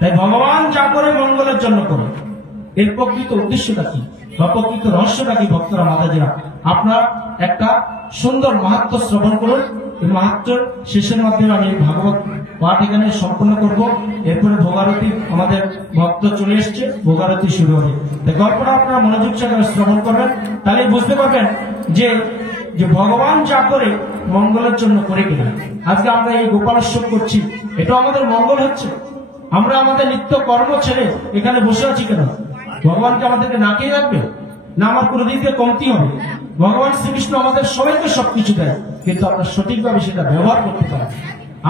তাই ভগবান যা করে মঙ্গলের জন্য করে। এর প্রকৃত উদ্দেশ্যটা কি বা প্রকৃত রহস্যটা কি? ভক্তরা মাতাজিরা, আপনার একটা সুন্দর মাহাত্ম্য শ্রবণ করুন। এই মাহাত্ম্যের শেষের মাধ্যমে আমি ভাগবত পাঠ এখানে সম্পন্ন করব। এরপরে ভোগারতি, আমাদের ভক্ত চলে এসছে, ভোগারতি শুরু হবে। তাই গল্পটা আপনারা মনোযোগ সহকারে শ্রবণ করবেন, তাহলে বুঝতে পারবেন যে যে ভগবান যা করে মঙ্গলের জন্য করে কিনা। আজকে আমরা এই গোপালোৎসব করছি, এটা আমাদের মঙ্গল হচ্ছে। আমরা আমাদের নিত্য কর্ম ছেড়ে এখানে বসে আছি কেন? ভগবানকে আমাদেরকে না খেয়ে রাখবে না? আমার কোনো দিক দিয়ে কমতি হবে? ভগবান শ্রীকৃষ্ণ আমাদের সবাইকে সবকিছু দেয়, কিন্তু আমরা সঠিকভাবে সেটা ব্যবহার করতে পারি।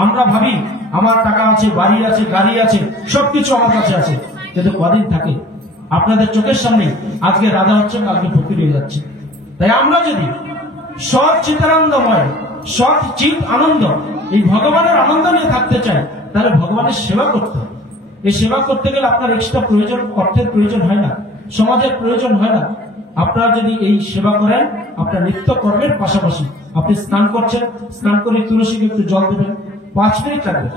আমরা ভাবি আমার টাকা আছে, বাড়ি আছে, গাড়ি আছে, সবকিছু আমার কাছে আছে, কিন্তু কদিন থাকে? আপনাদের চোখের সামনে আজকে রাজা হচ্ছে, কালকে ফকির হয়ে যাচ্ছে। তাই আমরা যদি সৎ চিতানন্দময়, সৎ চিত আনন্দ, এই ভগবানের আনন্দ নিয়ে থাকতে চাই, তাহলে ভগবানের সেবা করতে হবে। এই সেবা করতে গেলে আপনার এক্সট্রা প্রয়োজন, অর্থের প্রয়োজন হয় না, সমাজের প্রয়োজন হয় না। আপনারা যদি এই সেবা করেন, আপনার নিত্য কর্মের পাশাপাশি আপনি স্নান করছেন, স্নান করে তুলসীকে একটু জল দেবেন, 5 মিনিট লাগবে।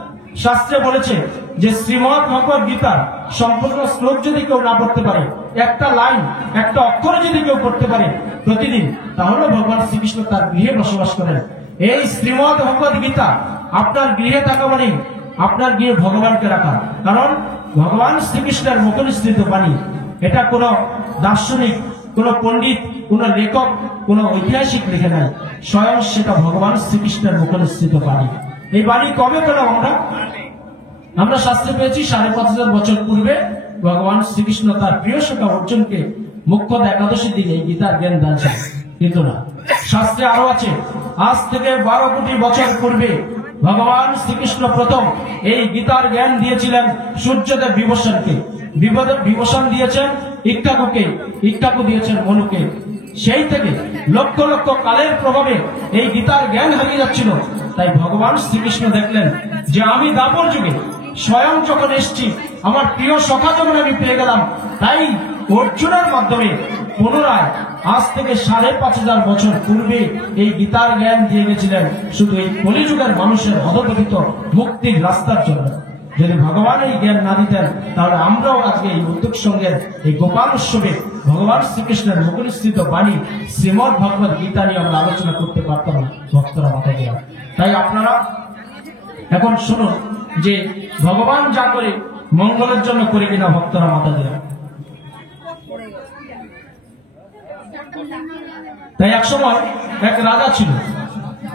শাস্ত্রে বলেছে যে শ্রীমদ্ ভগবদ গীতার সম্পূর্ণ শ্লোক যদি কেউ না পড়তে পারে, একটা লাইন, একটা অক্ষর যদি কেউ পড়তে পারে প্রতিদিন, তাহলে ভগবান শ্রীকৃষ্ণ তার গৃহে বসবাস করেন। এই শ্রীমদ্ ভগবদ গীতা আপনার গৃহে থাকা মানে আপনার গৃহে ভগবানকে রাখা। কারণ ভগবান শ্রীকৃষ্ণের মুখনিসৃত বাণী, এটা কোন দার্শনিক, কোন পণ্ডিত, কোন লেখক, কোন ঐতিহাসিক লিখে নাই, স্বয়ং সেটা ভগবান শ্রীকৃষ্ণের মুখনিসৃত বাণী। এই বাণী কবে পেলাম আমরা শাস্ত্রে পেয়েছি 5,500 বছর পূর্বে ভগবান শ্রীকৃষ্ণ তার প্রিয় সখা অর্জুনকে মুখ্য একাদশীর দিনে এই গীতার জ্ঞান দানছেন। কিন্তু না, শাস্ত্রে আরো আছে, আজ থেকে 12 কোটি বছর পূর্বে ভগবান শ্রীকৃষ্ণ প্রথম এই গীতার জ্ঞান দিয়েছিলেন সূর্যদেব বিভূষণকে। বিভূষণ দিয়েছেন ইক্ষ্বাকুকে, ইক্ষ্বাকু দিয়েছেন মনুকে। সেই থেকে লক্ষ লক্ষ কালের প্রভাবে এই গীতার জ্ঞান হারিয়ে যাচ্ছিল। তাই ভগবান শ্রীকৃষ্ণ দেখলেন যে আমি দাপর যুগে স্বয়ং যখন এসছি, আমার প্রিয় সখা যখন আমি পেয়ে গেলাম, তাই অর্জুনের মাধ্যমে পুনরায় আজ থেকে 5,500 বছর পূর্বে এই গীতার জ্ঞান দিয়ে গেছিলেন শুধু এই কলিযুগের মানুষের অধঃপতিত মুক্তির রাস্তার জন্য। যদি ভগবান এই জ্ঞান না দিতেন, তাহলে আমরাও আজকে এই উদ্যোগ সঙ্গের এই গোপাল উৎসবে ভগবান শ্রীকৃষ্ণের মুখনিসৃত বাণী শ্রীমদ্ ভগবদ গীতা নিয়ে আমরা আলোচনা করতে পারতাম না, ভক্তরা মাতাজিরা। তাই আপনারা এখন শুনুন যে ভগবান যা করে মঙ্গলের জন্য করে কিনা, ভক্তরা মাতাজিরা। তাই এক সময় এক রাজা ছিল।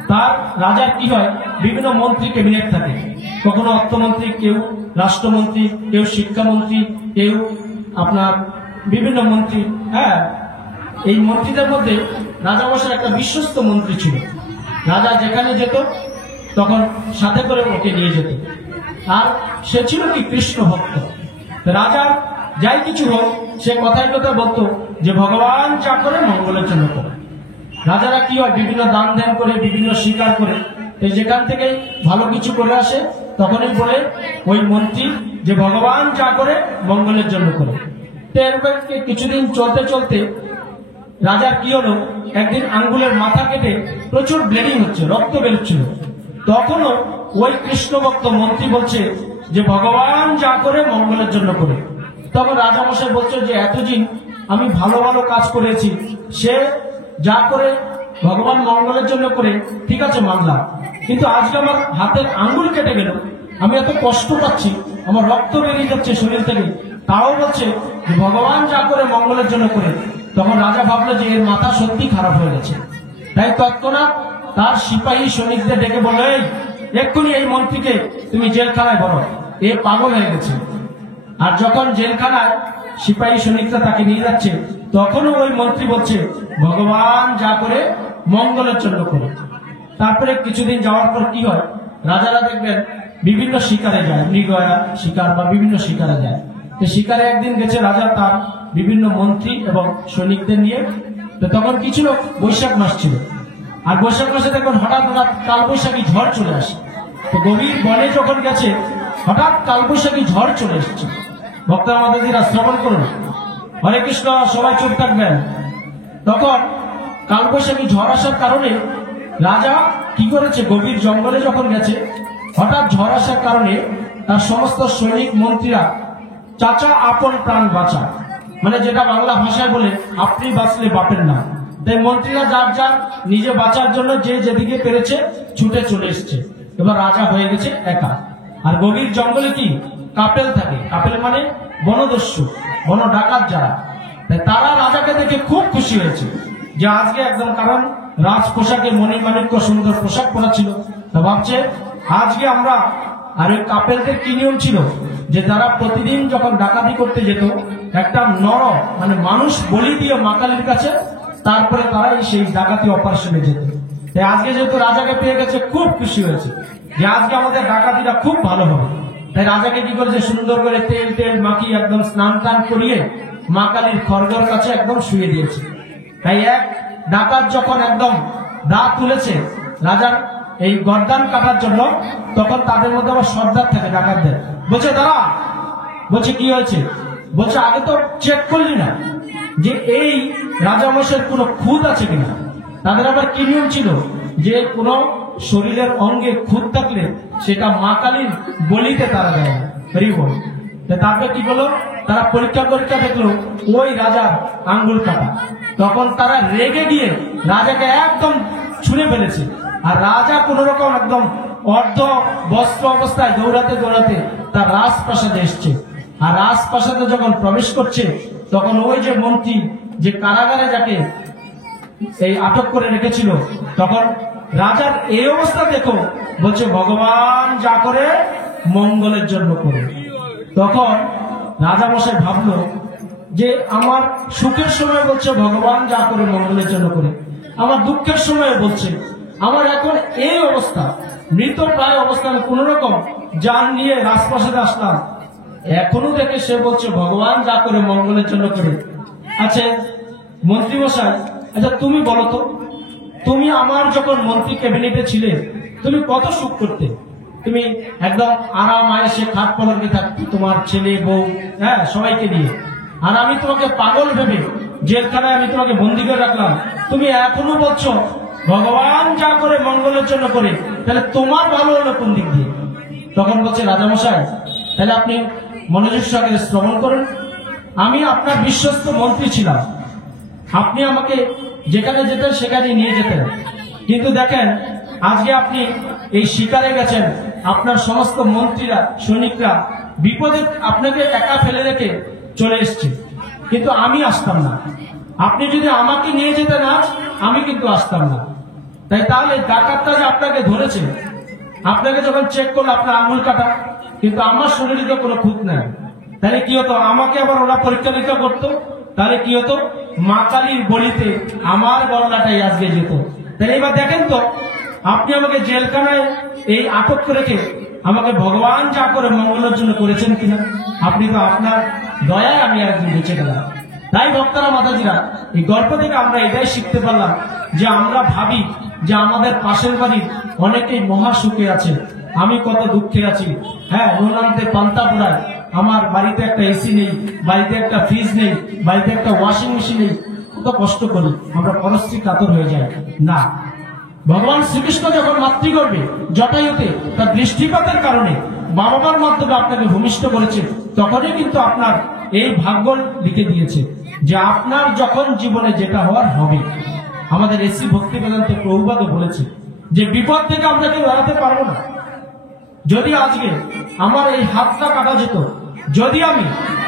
তার রাজার কি হয়, বিভিন্ন মন্ত্রী ক্যাবিনেট থাকে, কখনো অর্থমন্ত্রী, কেউ রাষ্ট্রমন্ত্রী, কেউ শিক্ষামন্ত্রী, কেউ আপনার বিভিন্ন মন্ত্রী। হ্যাঁ, এই মন্ত্রীদের মধ্যে রাজামশাই একটা বিশ্বস্ত মন্ত্রী ছিল। রাজা যেখানে যেত তখন সাথে করে ওকে নিয়ে যেত। আর সে ছিল কি কৃষ্ণ ভক্ত। রাজার যাই কিছু হোক, সে কথায় কথা বলতো যে ভগবান যা করে মঙ্গলের জন্য করে। রাজারা কি হয়, বিভিন্ন দান ধ্যান করে, বিভিন্ন স্বীকার করে, যেখান থেকে ভালো কিছু করে আসে তখনই বলে ওই মন্ত্রী যে ভগবান যা করে মঙ্গলের জন্য করে। কিছুদিন চলতে চলতে রাজার কি হলো, একদিন আঙ্গুলের মাথা কেটে প্রচুর ব্লিডিং হচ্ছে, রক্ত বেরোচ্ছিল। তখনও ওই কৃষ্ণ ভক্ত মন্ত্রী বলছে যে ভগবান যা করে মঙ্গলের জন্য করে। তখন রাজামশাই বলছে যে এতদিন আমি ভালো ভালো কাজ করেছি, সে যা করে ভগবান মঙ্গলের জন্য করে, ঠিক আছে মানলাম, কিন্তু আজকে আমার হাতের আঙ্গুল কেটে গেল, আমি এত কষ্ট পাচ্ছি, আমার রক্ত বেরিয়ে যাচ্ছে শরীর থেকে, তাও বলছে যে ভগবান যা করে মঙ্গলের জন্য করে। তখন রাজা ভাবলো যে এর মাথা সত্যি খারাপ হয়ে গেছে। তাই তৎক্ষণাৎ তার সিপাহী সৈনিকদের ডেকে বলল, এই এক্ষুনি এই মন্ত্রীকে তুমি জেলখানায় ভরো, এ পাগল হয়ে গেছে। আর যখন জেলখানায় সিপাহী সৈনিকরা তাকে নিয়ে যাচ্ছে, তখনও ওই মন্ত্রী বলছে ভগবান যা করে মঙ্গলের জন্য করে। তারপরে কিছুদিন যাওয়ার পর কি হয়, রাজারা দেখবেন বিভিন্ন শিকারে যায়, মৃগয়া শিকার বা বিভিন্ন শিকারে যায়। তো শিকারে একদিন গেছে রাজা তার বিভিন্ন মন্ত্রী এবং সৈনিকদের নিয়ে। তো তখন কি ছিল, বৈশাখ মাস ছিল। আর বৈশাখ মাসে দেখবেন হঠাৎ হঠাৎ কালবৈশাখী ঝড় চলে আসে। তো গভীর বনে যখন গেছে, হঠাৎ কালবৈশাখী ঝড় চলে এসেছে। ভক্তরা মাতাজিরা শ্রবণ করুন, হরে কৃষ্ণ, সবাই চুপ থাকবেন। তখন কালবৈশাখী ঝড় আসার কারণে রাজা কি করেছে, গভীর জঙ্গলে যখন গেছে, হঠাৎ ঝড় আসার কারণে তার সমস্ত সৈনিক মন্ত্রীরা চাচা আপন প্রাণ বাঁচা, মানে যেটা বাংলা ভাষায় বলে আপনি বাঁচলে বাপের নাম। তাই মন্ত্রীরা যার যার নিজে বাঁচার জন্য যে যেদিকে পেরেছে ছুটে চলে এসছে। এবার রাজা হয়ে গেছে একা। আর গভীর জঙ্গলে কি কাপেল থাকে, কাপেল মানে বনদস্যু, বন ডাকাত যারা। তাই তারা রাজাকে দেখে খুব খুশি হয়েছে যে আজকে একদম, কারণ রাজ পোশাকে মণিমাণিক্য সুন্দর পোশাক পরা ছিল, তা ভাবছে আজকে আমরা। আর ওই কাপেলদের কি নিয়ম ছিল যে তারা প্রতিদিন যখন ডাকাতি করতে যেত একটা নর মানে মানুষ বলি দিয়ে মা কালীর কাছে, তারপরে তারাই সেই ডাকাতি অপারেশনে যেত। তাই আজকে যেহেতু রাজাকে পেয়ে গেছে খুব খুশি হয়েছে যে আজকে আমাদের ডাকাতিটা খুব ভালো হবে। তাই রাজাকে কি করেছে, সুন্দর করে তেল তেল মাখিয়ে একদম স্নান টান করিয়ে মা কালীর খড়গের কাছে একদম শুয়ে দিয়েছে। তাই এক ডাকাত যখন একদম দাঁত তুলেছে রাজার এই গর্দান কাটার জন্য, তখন তাদের মধ্যে আবার সর্দার থাকে ডাকাতদের, বলছে দাঁড়া, বলছে কি হয়েছে, বলছে আগে তো চেক করলি না যে এই রাজামশাইয়ের কোনো খুঁত আছে কিনা। তাদের আবার কি নিয়ম ছিল যে কোনো শরীরের অঙ্গে খুঁত থাকলে সেটা মা কালীর বলিতে তারা দেয় না। তারপরে কি করলো, তারা পরীক্ষা দেখলো ওই রাজার আঙ্গুল কাটা। তখন তারা রেগে গিয়ে রাজাকে একদম ছুঁড়ে ফেলেছে। আর রাজা কোন রকম একদম অর্ধ বস্ত্র অবস্থায় দৌড়াতে দৌড়াতে তার রাজপ্রাসাদে এসছে। আর রাজপ্রাসাদে যখন প্রবেশ করছে তখন ওই যে মন্ত্রী যে কারাগারে যাকে এই আটক করে রেখেছিল, তখন রাজার এই অবস্থা দেখো, বলছে ভগবান যা করে মঙ্গলের জন্য করে। তখন রাজা মশাই ভাবলো যে আমার সুখের সময় বলছে ভগবান যা করে মঙ্গলের জন্য করে, আমার দুঃখের সময় বলছে, আমার এখন এই অবস্থা মৃত প্রায় অবস্থানে কোন রকম যান নিয়ে রাজপ্রাসাদে আসলাম, এখনো দেখে সে বলছে ভগবান যা করে মঙ্গলের জন্য করে। আচ্ছা মন্ত্রী মশাই, আচ্ছা তুমি বলো তো, তুমি আমার যখন মন্ত্রী ক্যাবিনেটে ছিলে তুমি কত সুখ করতে, তুমি একদম আরাম আয়েসে খাট পালঙ্কে থাকতে তোমার ছেলে বউ, হ্যাঁ সবাইকে নিয়ে। আর আমি তোমাকে পাগল ভেবে জেলখানায় আমি তোমাকে বন্দি করে রাখলাম, তুমি এখনো বলছো ভগবান যা করে মঙ্গলের জন্য করে, তাহলে তোমার ভালো হলো কোন দিক দিয়ে? তখন বলছে রাজামশাই, তাহলে আপনি মনোযোগ সহকারে শ্রবণ করুন। আমি আপনার বিশ্বস্ত মন্ত্রী ছিলাম, আপনি আমাকে যেখানে যেতেন সেখানে নিয়ে যেতেন, কিন্তু দেখেন আজকে আপনি এই শিকারে গেছেন, আপনার সমস্ত মন্ত্রীরা সৈনিকরা বিপদে আপনাকে একা ফেলে রেখে চলে এসছে, কিন্তু আমি আসতাম না। আপনি যদি আমাকে নিয়ে যেতেন আজ, আমি কিন্তু আসতাম না। তাই তাহলে ডাকাতটা যে আপনাকে ধরেছে, আপনাকে যখন চেক করলো আপনার আঙুল কাটা, কিন্তু আমার শরীরে তো কোনো খুঁত নাই, তাহলে কি হতো, আমাকে আবার ওরা পরীক্ষা নিরীক্ষা করতো, তাহলে কি হতো, মা কালীর বলিতে আমার গলাটাই আজকে যেত। তাহলে এবার দেখেন তো, আপনি আমাকে জেলখানায় এই আটক করে রেখে আমাকে ভগবান যা করে মঙ্গলের জন্য করেছেন কিনা? আপনি তো আপনার দয়ায় আমি একদিন বেঁচে গেলাম। তাই ভক্তরা মাতাজিরা, এই গল্প থেকে আমরা এটাই শিখতে পারলাম যে আমরা ভাবি যে আমাদের পাশের বাড়ির অনেকেই মহা সুখে আছে, আমি কত দুঃখে আছি। হ্যাঁ, নুনান্তে পান্তা পোড়ায়, আমার বাড়িতে একটা এসি নেই, বাড়িতে একটা ফ্রিজ নেই, বাড়িতে একটা ওয়াশিং মেশিন নেই, কত কষ্ট করি, আমরা পরশ্রী কাতর হয়ে যাই না। ভগবান শ্রীকৃষ্ণ যখন মাতৃগর্ভে জটায়ুতে তার দৃষ্টিপাতের কারণে বাবা মার মাধ্যমে আপনাকে ভূমিষ্ঠ করেছে, তখনই কিন্তু আপনার এই ভাগ্য লিখে দিয়েছে যে আপনার যখন জীবনে যেটা হওয়ার হবে। আমাদের এসি ভক্তি বেদান্ত প্রভুপাদও বলেছে যে বিপদ থেকে আমরা কেউ এড়াতে পারবো না। যদি আজকে আমার এই হাতটা কাটা যেত, যদি আমি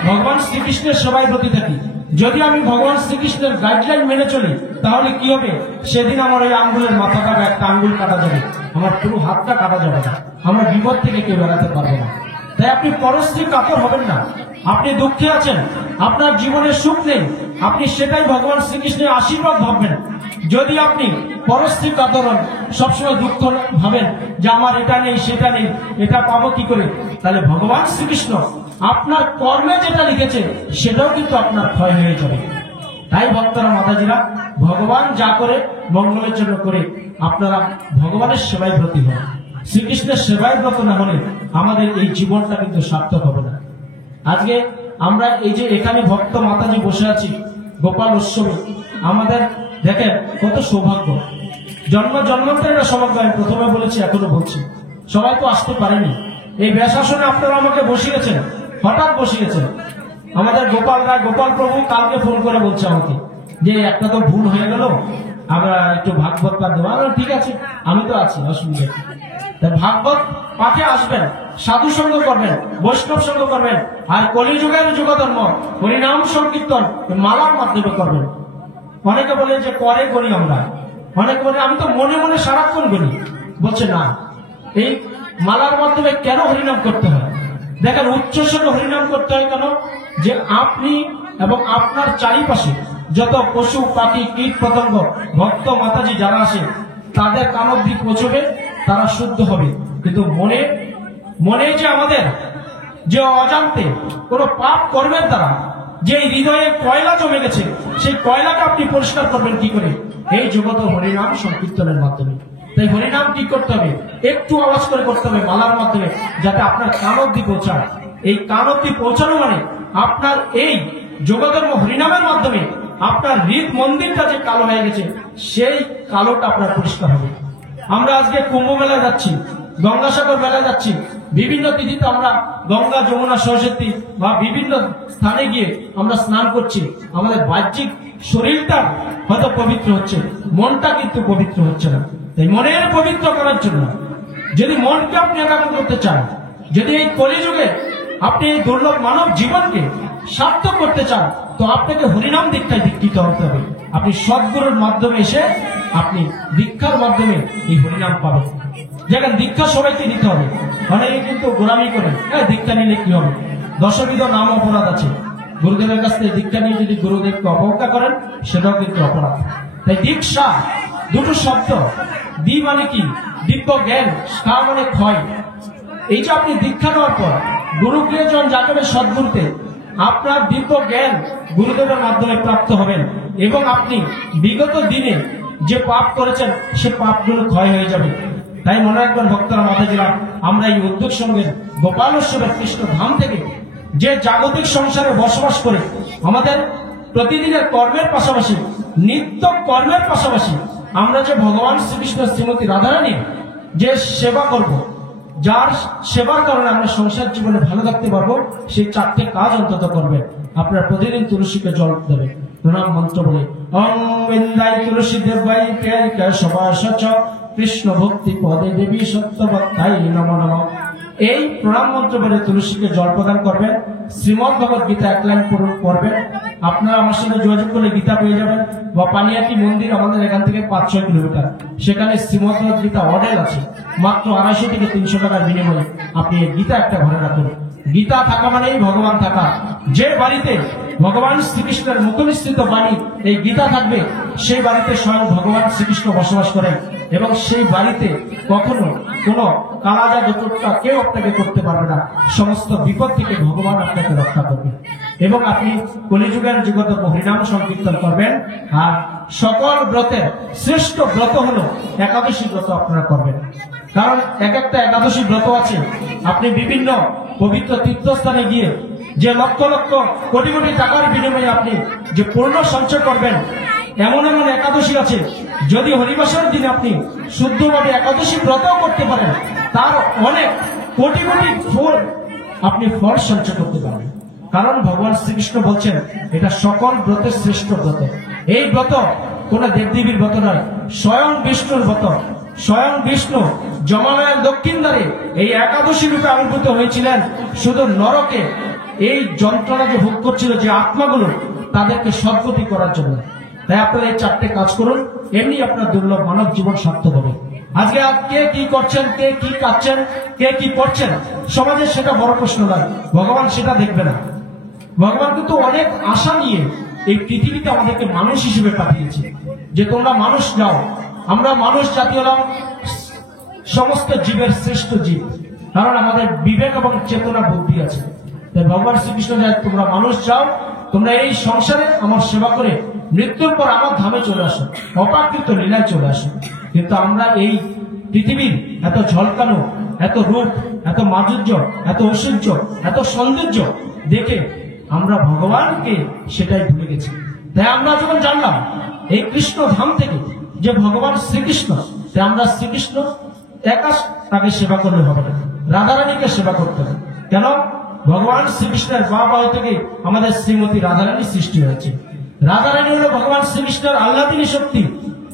ভগবান শ্রীকৃষ্ণের সেবায় ব্রতী থাকি, যদি আমি ভগবান শ্রীকৃষ্ণের গাইডলাইন মেনে চলি, তাহলে কি হবে, সেদিন আমার ওই আঙ্গুলের মাথা কাটা একটা আঙ্গুল কাটা যাবে, আমার পুরো হাতটা কাটা যাবে না, আমরা বিপদ থেকে কেউ এড়াতে পারবো না। তাই আপনি পরশ্রী কাতর হবেন না। আপনি দুঃখে আছেন, আপনার জীবনে সুখ নেই, আপনি সেটাই ভগবান শ্রীকৃষ্ণের আশীর্বাদ ভাববেন। যদি আপনি পরশ্রী কাতর হন, সবসময় দুঃখ ভাবেন যে আমার এটা নেই সেটা নেই, এটা পাবো কি করে, তাহলে ভগবান শ্রীকৃষ্ণ আপনার কর্মে যেটা লিখেছে সেটাও কিন্তু আপনার ক্ষয় হয়ে যাবে। তাই ভক্তরা মাতাজিরা, ভগবান যা করে মঙ্গলের জন্য করে, আপনারা ভগবানের সেবায় ব্রতী হন। শ্রীকৃষ্ণের সেবায় ব্রত না হলে আমাদের এই জীবনটা কিন্তু সার্থক হবে না। আজকে আমরা এই যে এখানে ভক্ত মাতাজি বসে আছি গোপাল উৎসবে, আমাদের দেখেন কত সৌভাগ্য, জন্মান্তরের সৌভাগ্য। আমি প্রথমে বলেছি, এখনো বলছি, সবাই তো আসতে পারেনি, এই ব্যাসাসনে আপনারা আমাকে বসিয়েছেন, হঠাৎ বসিয়েছেন। আমাদের গোপাল রায়, গোপাল প্রভু কালকে ফোন করে বলছে আমাকে যে একটা তো ভুল হয়ে গেল, আমরা একটু ভাগবত পাঠ দেবো। ঠিক আছে, আমি তো আছি, অসুবিধা নেই। তাই ভাগবত পাঠে আসবেন, সাধু সঙ্গ করবেন, বৈষ্ণব সঙ্গ করবেন, আর কলিযুগের যুগধর্ম হরিনাম সংকীর্তন মালার মাধ্যমে করবেন। অনেকে বলে যে করে করি আমরা, অনেকে বলে আমি তো মনে মনে সারাক্ষণ করি। বলছে না, এই মালার মাধ্যমে কেন হরিনাম করতে হয়? দেখেন, উচ্চস্বরে হরিনাম করতে হয় কেন? যে আপনি এবং আপনার চারিপাশে যত পশু পাখি কীট পতঙ্গ ভক্ত মাতাজি যারা আসে তাদের কান অবধি পৌঁছবে, তারা শুদ্ধ হবে। কিন্তু মনে মনে যে আমাদের যে অজান্তে কোন পাপ কর্মের দ্বারা যে হৃদয়ে কয়লা জমে গেছে, সেই কয়লাকে আপনি পরিষ্কার করবেন কি করে? এই জগৎ হরিনাম সংকীর্তনের মাধ্যমে। তাই হরিনাম কি করতে হবে? একটু আওয়াজ করে করতে হবে মালার মাধ্যমে, যাতে আপনার কান অবধি পৌঁছায়। এই কান অবধি পৌঁছানো মানে আপনার এই যোগধর্ম হরিনামের মাধ্যমে আপনার হৃদ মন্দিরটা যে কালো হয়ে গেছে, সেই কালোটা আপনার পরিষ্কার হবে। আমরা আজকে কুম্ভ মেলায় যাচ্ছি, গঙ্গাসাগর মেলায় যাচ্ছি, বিভিন্ন তিথিতে আমরা গঙ্গা যমুনা সরস্বতী বা বিভিন্ন স্থানে গিয়ে আমরা স্নান করছি। আমাদের বাহ্যিক শরীরটা হয়তো পবিত্র হচ্ছে, মনটা কিন্তু পবিত্র হচ্ছে না। তাই মনের পবিত্র করার জন্য যদি মনকে আপনি একাগ্র করতে চান, যদি এই কলিযুগে আপনি এই দুর্লভ মানব জীবনকে সার্থক করতে চান, তো আপনাকে হরিনাম দীক্ষায় দীক্ষিত হতে হবে। আপনি সদ্গুরুর মাধ্যমে এসে আপনি দীক্ষার মাধ্যমে এই হরিনাম পাবেন। যেখানে দীক্ষা সবাইকে নিতে হবে। অনেকে কিন্তু গোলামি করে, হ্যাঁ দীক্ষা নিলে কি হবে? দশবিধ নাম অপরাধ আছে। গুরুদেবের কাছ থেকে দীক্ষা নিয়ে যদি গুরুদেবকে অবজ্ঞা করেন, সেটাও কিন্তু অপরাধ। তাই দীক্ষা দুটো শব্দ, দি মানে কি? দিব্য জ্ঞান, সা মানে ক্ষয়। এই যে আপনি দীক্ষা নেওয়ার পর গুরুকে যখন যাবেন সদ্গুরুতে, আপনার দিব্য জ্ঞান গুরুদেবের মাধ্যমে প্রাপ্ত হবেন এবং আপনি বিগত দিনে যে পাপ করেছেন সে পাপগুলো ক্ষয় হয়ে যাবে। তাই মনে রাখবেন ভক্তরা, মাতাজিরা, আমরা এই উদ্যোগ সঙ্গে গোপালেশ্বরের কৃষ্ণ ধাম থেকে যে জাগতিক সংসারে বসবাস করে আমাদের প্রতিদিনের কর্মের পাশাপাশি, নিত্য কর্মের পাশাপাশি আমরা যে ভগবান শ্রীকৃষ্ণ শ্রীমতী রাধারানী যে সেবা করব, যার সেবার কারণে আমরা সংসার জীবনে ভালো থাকতে পারবো, সেই চারটে কাজ অন্তত করবেন। আপনার প্রতিদিন তুলসীকে জল দেবে, প্রণাম মন্ত্র বলে ওম বিন্দাই তুলসী দেবাই কেশবাসচ কৃষ্ণ ভক্তি পদে দেবী সত্যবত্তাই নমো নমঃ। এই প্রণাম মন্ত্র বলে তুলসীকে জল প্রদান করবেন। শ্রীমদ ভগবত গীতা এক লাইন পড়বেন। আপনারা আমার সঙ্গে যোগাযোগ করলে গীতা পেয়ে যাবেন। বা পানিয়াটি মন্দির আমাদের এখান থেকে 5-6 কিলোমিটার, সেখানে শ্রীমদ ভগবত গীতা অর্ডার আছে। মাত্র 250 থেকে 300 টাকার বিনিময়ে আপনি এই গীতা একটা ঘরে রাখুন। গীতা থাকা মানেই ভগবান থাকা। যে বাড়িতে ভগবান শ্রীকৃষ্ণের মুখনিসৃত বাণী এই গীতা থাকবে, সেই বাড়িতে স্বয়ং ভগবান শ্রীকৃষ্ণ বসবাস করেন এবং সেই বাড়িতে কখনো কোনো কালাজা জতুট্টা কেউ আপনাকে করতে পারবে না। সমস্ত বিপদ থেকে ভগবান আপনাকে রক্ষা করবে এবং আপনি কলিযুগের যুগত হরিনাম সংকীর্তন করবেন। আর সকল ব্রতের শ্রেষ্ঠ ব্রত হলো একাদশী ব্রত আপনারা করবেন। কারণ এক একটা একাদশী ব্রত আছে। আপনি বিভিন্ন পবিত্র তীর্থস্থানে গিয়ে যে লক্ষ লক্ষ কোটি কোটি টাকার বিনিময়ে আপনি যে পূর্ণ সঞ্চয় করবেন, এমন এমন একাদশী আছে, যদি হরিবাসের দিনে আপনি শুদ্ধভাবে একাদশী ব্রত করতে পারেন, তার অনেক কোটি কোটি ফল আপনি ফল সঞ্চয় করতে পারবেন। কারণ ভগবান শ্রীকৃষ্ণ বলছেন এটা সকল ব্রতের শ্রেষ্ঠ ব্রত। এই ব্রত কোন দেবদেবীর ব্রত নয়, স্বয়ং বিষ্ণুর ব্রত। স্বয়ং বিষ্ণু জমালয়ের দক্ষিণ দ্বারে এই একাদশী রূপে আবির্ভূত হয়েছিলেন শুধু নরকে এই যন্ত্রণা যে ভোগ করছিল যে আত্মাগুলো, তাদেরকে সদ্গতি করার জন্য। তাই আপনারা এই চারটে কাজ করুন, এমনি আপনার দুর্লভ মানব জীবন সার্থক হবে। আজকে কে কি করছেন, কে কি কাচ্ছেন, কে কি করছেন সমাজে, সেটা বড় প্রশ্ন নয়। ভগবান সেটা দেখবে না। ভগবান কিন্তু অনেক আশা নিয়ে এই পৃথিবীতে আমাদেরকে মানুষ হিসেবে পাঠিয়েছে, যে তোমরা মানুষ যাও। আমরা মানুষ জাতি হলাম সমস্ত জীবের শ্রেষ্ঠ জীব, কারণ আমাদের বিবেক এবং চেতনা বুদ্ধি আছে। তাই ভগবান শ্রীকৃষ্ণ যায়, তোমরা মানুষ যাও, তোমরা এই সংসারে আমার সেবা করে মৃত্যুর পর আমার ধামে চলে আসো, অপ্রাকৃত লীলায় চলে আসো। কিন্তু আমরা এই পৃথিবীর এত ঝলকানো, এত রূপ, এত মাধুর্য, এত ঐশ্বর্য, এত সৌন্দর্য দেখে আমরা ভগবানকে সেটাই ভুলে গেছি। তাই আমরা যখন জানলাম এই কৃষ্ণ ধাম থেকে যে ভগবান শ্রীকৃষ্ণ, তাই আমরা শ্রীকৃষ্ণ একা তাকে সেবা করলে হবে না, রাধারানীকে সেবা করতে হবে। কেন? ভগবান শ্রীকৃষ্ণের বাবা থেকে আমাদের শ্রীমতী রাধারানী সৃষ্টি হয়েছে। রাধারানী হলো ভগবান শ্রীকৃষ্ণের আহ্লাদিনী শক্তি।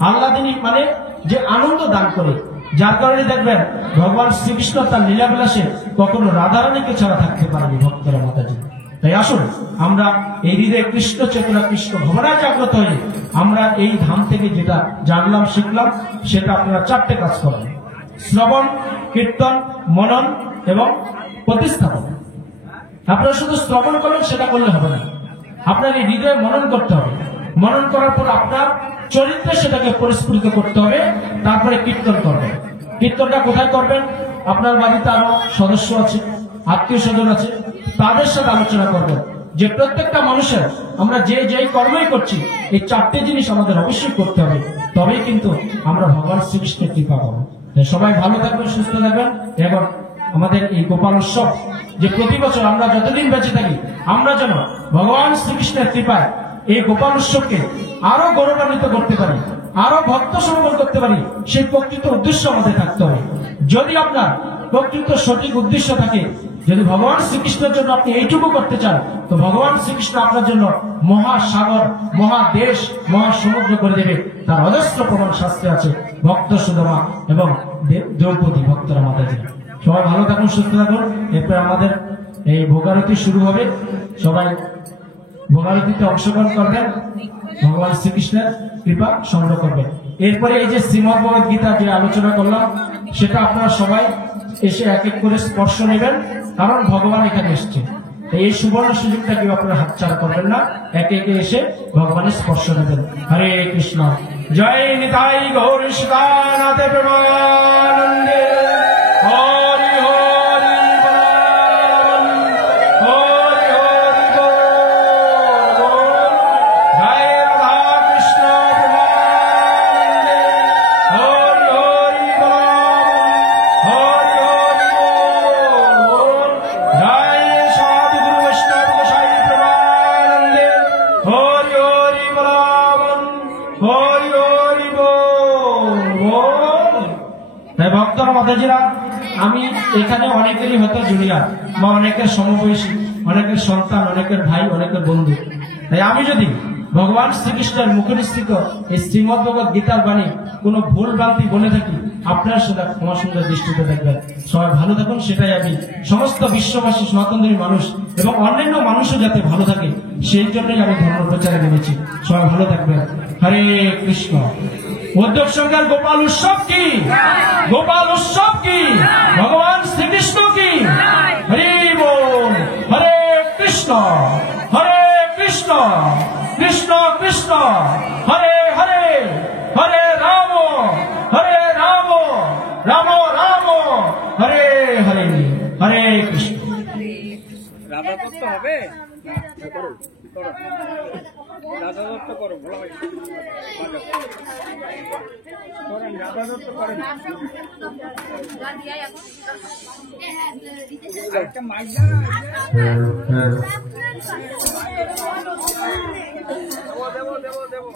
আহ্লাদিনী মানে যে আনন্দ দান করে, যার কারণে দেখবেন ভগবান শ্রীকৃষ্ণ তার লীলাবিলাসে কখনো রাধারানীকে ছাড়া থাকতে পারেনি ভক্তরা মাতাজি। তাই আসুন আমরা এই হৃদয়ে কৃষ্ণ চেতনা, কৃষ্ণ ভাবনায় জাগ্রত হয়ে আমরা এই ধাম থেকে যেটা জানলাম শিখলাম সেটা আপনারা 4টে কাজ করেন: শ্রবণ, কীর্তন, মনন এবং প্রতিস্থাপন। আপনারা শুধু শ্রবণ করলেন সেটা করলে হবে না, আপনাকে হৃদয়ে মনন করতে হবে। মনন করার পর আপনার চরিত্রে সেটাকে পরিস্ফুটিত করতে হবে। তারপরে কীর্তন করবেন। কীর্তনটা কোথায় করবেন? আপনার বাড়িতে আরো সদস্য আছে, আত্মীয় স্বজন আছে, তাদের সাথে আলোচনা করবেন যে প্রত্যেকটা মানুষের আমরা যেই কর্মই করছি এই 4টে জিনিস আমাদের অবশ্যই করতে হবে, তবেই কিন্তু আমরা ভগবান শ্রীকৃষ্ণের কৃপা পাবো। সবাই ভালো থাকবেন, সুস্থ থাকবেন। এবং আমাদের এই গোপাল উৎসব যে প্রতি বছর আমরা যতদিন বেঁচে থাকি আমরা যেন ভগবান শ্রীকৃষ্ণের কৃপায় এই গোপাল উৎসবকে আরো গৌরবান্বিত করতে পারি, আরো ভক্ত সমর্পণ করতে পারি, সেই প্রকৃত উদ্দেশ্য আমাদের থাকতে হবে। যদি আপনার প্রকৃত সঠিক উদ্দেশ্য থাকে, যদি ভগবান শ্রীকৃষ্ণের জন্য আপনি এইটুকু করতে চান, তো ভগবান শ্রীকৃষ্ণ আপনার জন্য মহাসাগর, মহাদেশ, মহাসমুদ্র করে দেবে। তার অজস্র প্রমাণ শাস্ত্রে আছে। ভক্ত সুদামা এবং দ্রৌপদী ভক্তরা মাতাজি। সবাই ভালো থাকুন, সুস্থ থাকুন। এরপর আমাদের এই ভোগারতি শুরু হবে। সবাই ভোগারতিতে অংশগ্রহণ করবেন, ভগবান শ্রীকৃষ্ণের কৃপা সংগ্রহ করবেন। এরপরে এই যে শ্রীমদ ভগবদ গীতা যে আলোচনা করলাম সেটা আপনারা সবাই এসে এক এক করে স্পর্শ নেবেন, কারণ ভগবান এখানে এসছে। এই সুবর্ণ সুযোগটা কেউ আপনারা হাতছাড়া করবেন না, একে একে এসে ভগবানের স্পর্শ নেবেন। হরে কৃষ্ণ। জয় নিতাই গৌর সীতানাথ প্রেমানন্দে। হরি হরি বল, হরি হরি বল। জয় রাধা কৃষ্ণ প্রেমানন্দে। হরি হরি বল, হরি হরি বল। জয় সাধুগুরু বৈষ্ণব গোসাই প্রেমানন্দে। হরি হরি বল, হরি হরি বল। তাই ভক্তরা মাতাজিরা, আমি এখানে অনেকেরই হয়তো জুনিয়র বা অনেকের সমবয়সী, অনেকের সন্তান, অনেকের ভাই, অনেকের বন্ধু। তাই আমি যদি ভগবান শ্রীকৃষ্ণের মুখনিসৃত এই শ্রীমদ ভগবদ গীতার বাণী কোনো ভুল ভ্রান্তি বলে থাকি, আপনারা সেটা ক্ষমা সুন্দর দৃষ্টিতে দেখবেন। সবাই ভালো থাকুন, সেটাই আমি সমস্ত বিশ্ববাসী, সনাতনী মানুষ এবং অন্যান্য মানুষও যাতে ভালো থাকে সেই জন্যই আমি ধর্ম প্রচারে নেমেছি। সবাই ভালো থাকবেন। হরে কৃষ্ণ। উদ্যোগ সরকার গোপাল উৎসব কি? গোপাল উৎসব কি? ভগবান শ্রীকৃষ্ণ কি? হরি বল। হরে কৃষ্ণ, হরে কৃষ্ণ, কৃষ্ণ কৃষ্ণ, হরে হরে, হরে রাম, হরে রাম, রাম রাম, হরে হরে, হরে কৃষ্ণ। রাধা দত্ত হবে, রাধা দত্ত করো, ভালো হয়। রাধা দত্ত করেন একটা মাইক দেবো দেবো দেবো দেবো।